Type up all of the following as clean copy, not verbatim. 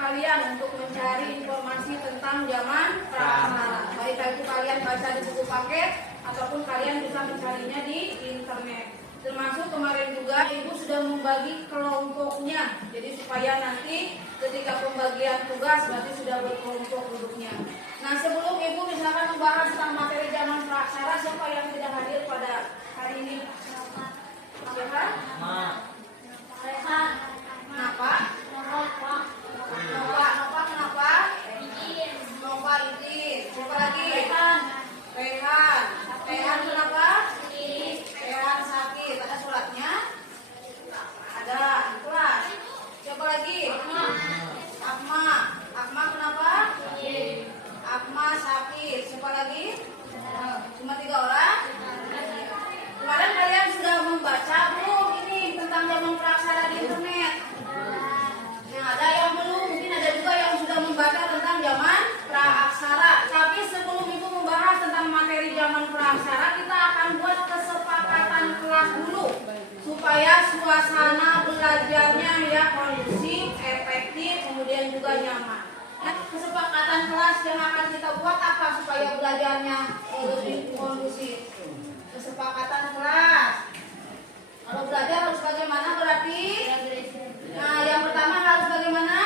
kalian untuk mencari informasi tentang zaman praksara. Baik itu kalian baca di buku paket ataupun kalian bisa mencarinya di internet. Termasuk kemarin juga Ibu sudah membagi kelompoknya. Jadi supaya nanti ketika pembagian tugas berarti sudah berkelompok duduknya. Nah, sebelum Ibu misalkan membahas tentang materi zaman praksara, siapa yang tidak hadir pada hari ini? Siapa? Kenapa? Kenapa? Nova Idin. Siapa lagi? Rehan kenapa? Rehan sakit. Ada suratnya? Ada. Kelas. Siapa lagi? Akma kenapa? Akma sakit. Siapa lagi? Cuma 3 orang? Kemarin kalian sudah membaca belum ini tentang zaman praksara di internet? Yang ada yang belum, mungkin ada juga yang sudah membaca tentang zaman praksara. Tapi sebelum Ibu membahas tentang materi zaman praksara, kita akan buat kesepakatan kelas dulu supaya suasana belajarnya ya kondusif, efektif, kemudian juga nyaman. Nah, kesepakatan kelas yang akan kita buat apa supaya belajarnya lebih kondusif? Kesepakatan kelas. Kalau belajar harus bagaimana berarti? Nah, yang pertama harus bagaimana?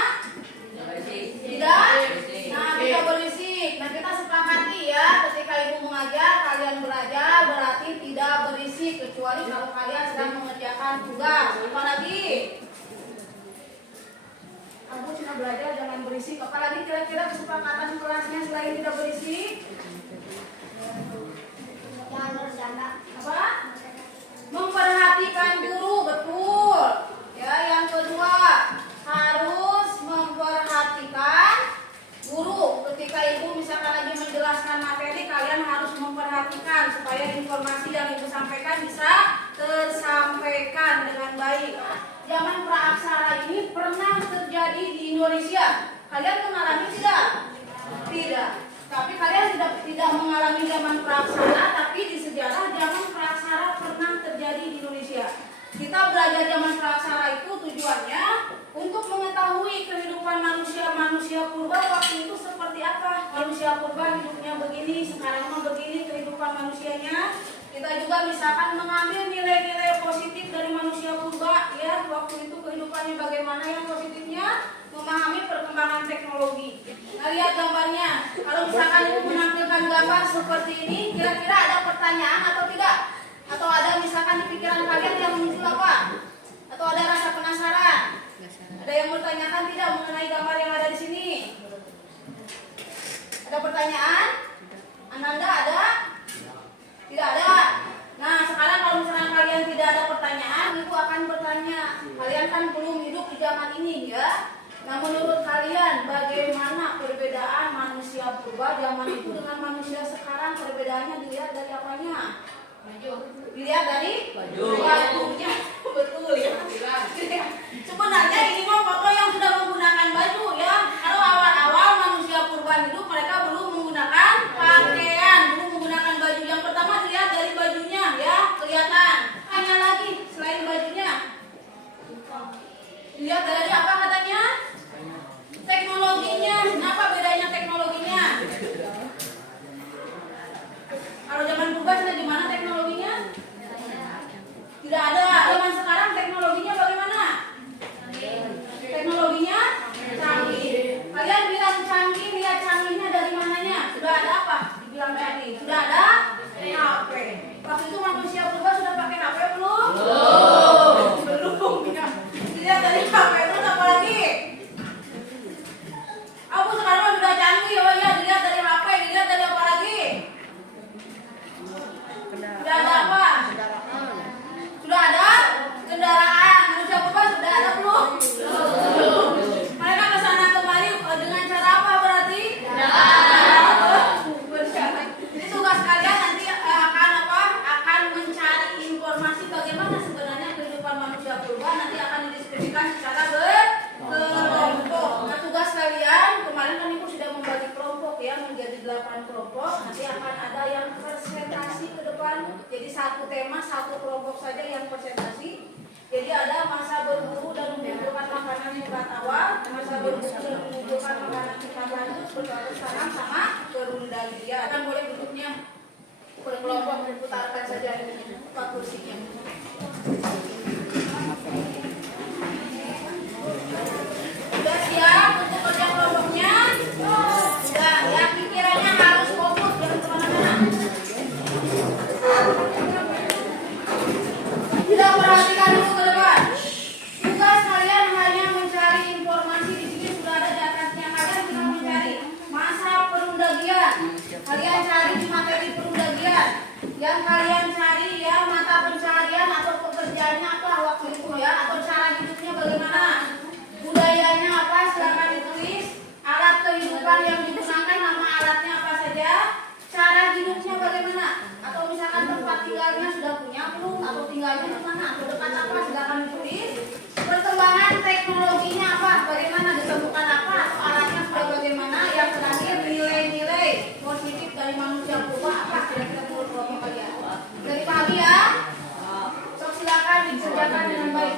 Tidak berisik. Nah, kita sepakati ya, ketika Ibu mengajar, kalian belajar berarti tidak berisik kecuali kalau kalian sedang mengerjakan tugas. Apa lagi? Aku cuma belajar jangan berisik. Apalagi kira-kira kesepakatan kelasnya selain tidak berisik? Apa? Memperhatikan guru, betul. Ya, yang kedua harus memperhatikan guru. Ketika Ibu misalkan lagi menjelaskan materi, kalian harus memperhatikan supaya informasi yang Ibu sampaikan bisa tersampaikan dengan baik. Zaman praaksara ini pernah terjadi di Indonesia. Kalian mengalami tidak? Tidak. Tapi kalian tidak mengalami zaman praaksara, tapi di sejarah zaman praaksara pernah terjadi di Indonesia. Kita belajar zaman praaksara itu tujuannya untuk mengetahui kehidupan manusia purba waktu itu seperti apa. Manusia purba hidupnya begini, sekarang mah begini kehidupan manusianya. Kita juga misalkan mengambil nilai-nilai positif dari manusia purba ya, waktu itu kehidupannya bagaimana yang positifnya, memahami perkembangan teknologi. Nah, lihat gambarnya. Kalau misalkan Ibu menampilkan gambar seperti ini, kira-kira ada pertanyaan atau tidak? Atau ada misalkan di pikiran kalian yang muncul apa? Atau ada rasa penasaran? Ada yang bertanyakan tidak mengenai gambar yang ada di sini? Ada pertanyaan? Ananda ada? Tidak ada. Nah, sekarang kalau misalkan kalian tidak ada pertanyaan, Ibu akan bertanya. Kalian kan belum hidup di zaman ini ya. Nah, menurut kalian bagaimana perbedaan manusia purba zaman itu dengan manusia sekarang? Perbedaannya dilihat dari apanya? Dilihat dari bajunya. Betul ya. Sebenarnya ini mah foto yang sudah menggunakan baju ya. Kalau awal-awal manusia purba hidup, mereka belum menggunakan pakaian, belum menggunakan baju. Yang pertama dilihat dari bajunya ya, kelihatan. Hanya lagi selain bajunya. Dilihat dari apa katanya? Teknologinya. Kenapa bedanya teknologinya? Kalau zaman purba sudah gimana teknologinya? Tidak ada. Zaman sekarang teknologinya bagaimana? Teknologinya canggih. Kalian bilang canggih, lihat canggihnya dari mananya? Sudah ada apa? Dibilang canggih. Sudah ada HP. Waktu itu manusia purba sudah pakai HP belum? Belum. Ya. Dilihat dari HP terus apa lagi? Aku sekarang sudah canggih. Oh iya, dilihat dari HP, dilihat dari apa lagi? Sudah ada apa? Sudah ada kendaraan. Manusia purba sudah ada belum? Mereka ke sana kembali dengan cara apa berarti? Berjalan. Jadi tugas kalian nanti akan mencari informasi bagaimana sebenarnya kehidupan manusia purba. Nanti akan didiskusikan secara berkelompok. Nah, tugas kalian kemarin kan Ibu sudah membagi kelompok ya menjadi 8 kelompok. Nanti akan ada yang presentasi ke depan. Jadi satu tema, satu kelompok saja yang presentasi. Jadi ada masa berburu dan mengumpulkan makanan yang awal, masa berburu dan bersamaan sama perundagian. Kan boleh duduknya berkelompok, diputarkan saja ini 4 kursinya. Sudah siap untuk kerja kelompoknya? Sudah, ya pikirannya harus fokus, jangan kemana-mana. Tidak, perhatikan dulu ke depan. Tugas kalian hanya mencari informasi, di sini sudah ada di atasnya. Kalian tinggal mencari masa perundagian. Kalian cari di materi perundagian. Yang kalian cari ya mata pencarian atau pekerjaannya apa waktu itu ya, atau cara hidupnya bagaimana, budayanya apa, silakan ditulis. Alat kehidupan yang digunakan, nama alatnya apa saja, cara hidupnya bagaimana, atau misalkan tempat tinggalnya sudah punya belum, atau tinggalnya di mana, atau dekat apa, silakan ditulis. Perkembangan teknologinya apa, bagaimana ditemukan apa, atau alatnya sudah bagaimana. Yang terakhir nilai-nilai positif dari manusia purba apa, kira-kira menurut kelompok kalian. Dari pagi ya, so silakan dikerjakan dengan baik.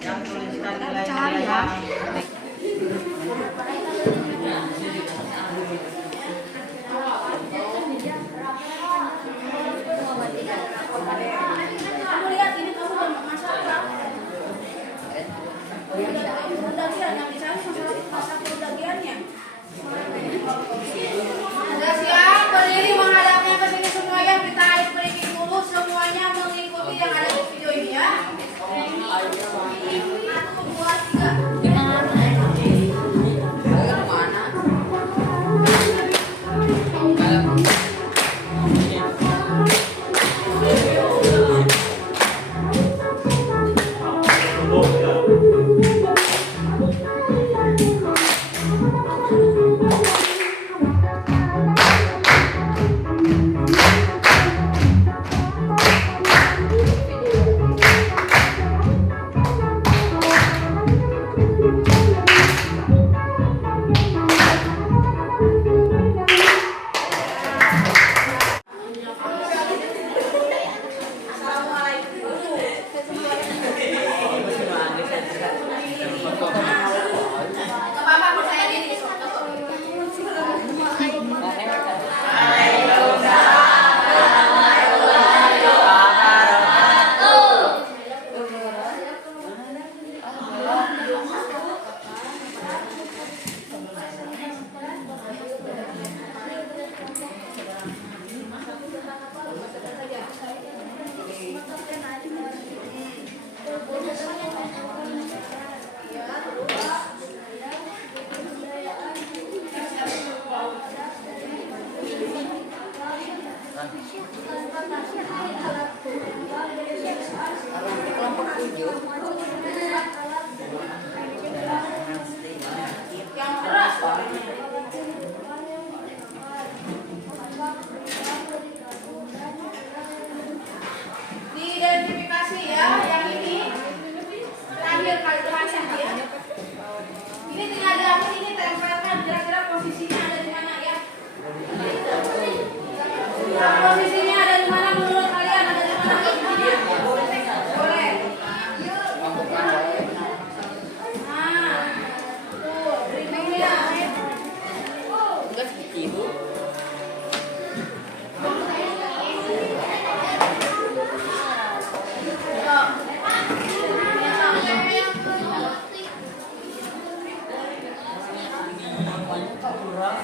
Yang tuliskan nilai-nilai Kamu lihat ini, kamu udah masalah. Perundagian yang dicari masa perundagiannya. Sudah siap, berdiri menghadapnya ke sini semua, yang ditarik berikin dulu, semuanya mengikuti yang ada di video ini ya. 1, 2, 3. Yang keras. Diidentifikasi ya, yang ini terakhir kali terakhir ya. Ini tinggal diambil, ini tempelkan kira-kira posisinya ada di mana ya. Posisinya ada di mana menurut kalian, ada di mana posisinya? Boleh. Nah, tuh, briefingnya. enggak segitu. Kurang.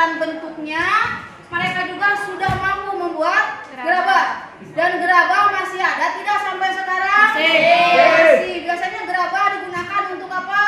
kelihatan bentuknya, mereka juga sudah mampu membuat gerabah. Dan gerabah masih ada tidak sampai sekarang? Masih. Biasanya gerabah digunakan untuk apa?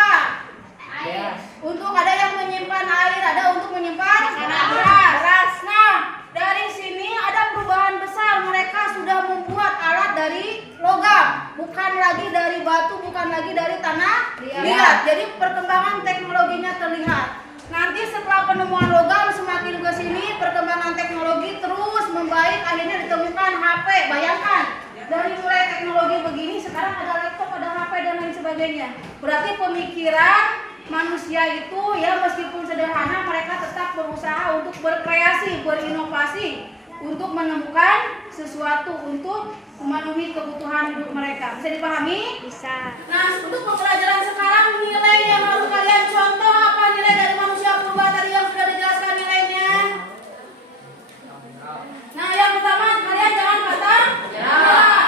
Air. Untuk ada yang menyimpan air, ada untuk menyimpan beras. Nah, dari sini ada perubahan besar. Mereka sudah membuat alat dari logam, bukan lagi dari batu, bukan lagi dari tanah liat. Jadi perkembangan teknologinya terlihat. Nanti setelah penemuan logam semakin ke sini, perkembangan teknologi terus membaik, akhirnya ditemukan HP. Bayangkan, dari mulai teknologi begini sekarang ada laptop, ada HP dan lain sebagainya. Berarti pemikiran manusia itu ya meskipun sederhana, mereka tetap berusaha untuk berkreasi, berinovasi, untuk menemukan sesuatu untuk memenuhi kebutuhan hidup mereka. Bisa dipahami? Bisa. Nah, untuk pembelajaran sekarang nilai yang harus kalian contoh apa nilai dari manusia purba tadi yang sudah dijelaskan nilainya? Nah, yang pertama kalian jangan pantang menyerah.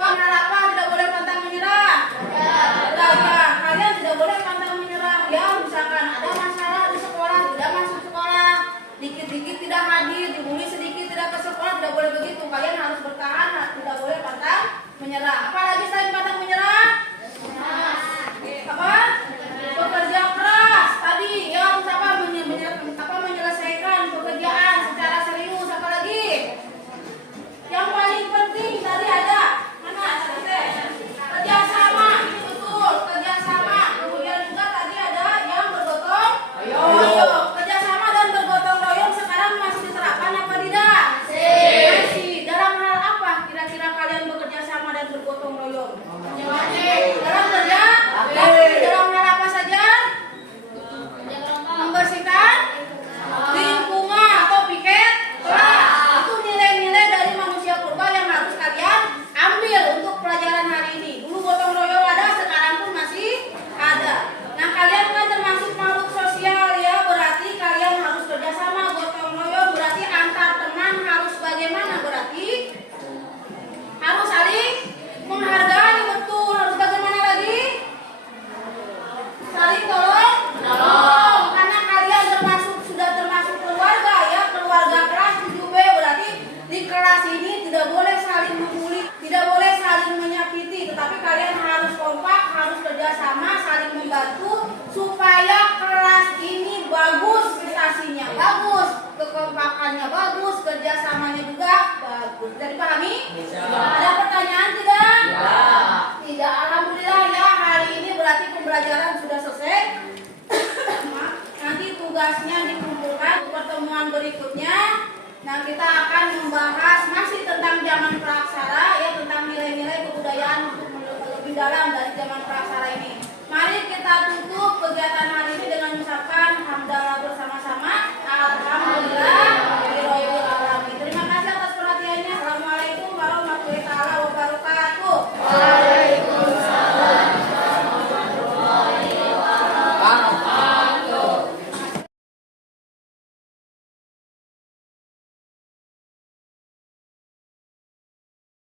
Pangkat apa tidak boleh pantang menyerah? Belajar. Kalian tidak boleh pantang menyerah. Ya, misalkan ada masalah di sekolah, tidak masuk sekolah, dikit-dikit tidak hadir, dibully sedikit tidak ke sekolah, tidak boleh begitu. Kalian harus bertahan, tidak boleh pantang menyerah. Apalagi selain pantang menyerah? Apa? Bekerja keras. Tadi ya harus apa? Menyelesaikan pekerjaan secara serius. Apalagi? Yang paling penting tadi ada mana? Kerjasama. Betul, kerjasama. Kemudian juga tadi ada yang bergotong royong. Kerjasama dan bergotong royong sekarang masih diterapkan apa tidak? Masih. Dalam hal apa kira-kira kalian bekerja sama dan bergotong royong? Dalam kerja? Dalam hal apa saja? Membersihkan lingkungan atau piket kelas. Itu nilai-nilai dari manusia purba yang harus kalian ambil untuk pelajaran hari ini. Dulu gotong royong ada, sekarang pun masih ada. Nah, kalian kan termasuk makhluk sosial ya, berarti kalian harus kerjasama. Gotong royong berarti antar teman harus bagaimana? Berarti harus saling menghargai, betul. Harus bagaimana lagi? Saling tolong. Karena kalian sudah termasuk keluarga ya, keluarga kelas 7B, berarti di kelas ini tidak boleh saling membuli, tidak boleh saling menyakiti, tetapi kalian harus kompak, harus kerjasama, saling membantu supaya kelas ini bagus, prestasinya bagus, kekompakannya bagus, kerjasamanya juga bagus. Jadi pahami? Ada pertanyaan tidak? Tidak. Alhamdulillah ya, hari ini berarti pembelajaran sudah selesai. Nanti tugasnya dikumpulkan pertemuan berikutnya. Nah, kita akan membahas masih tentang zaman praksara ya, tentang nilai-nilai kebudayaan untuk lebih dalam dari zaman praksara ini. Mari kita tutup kegiatan hari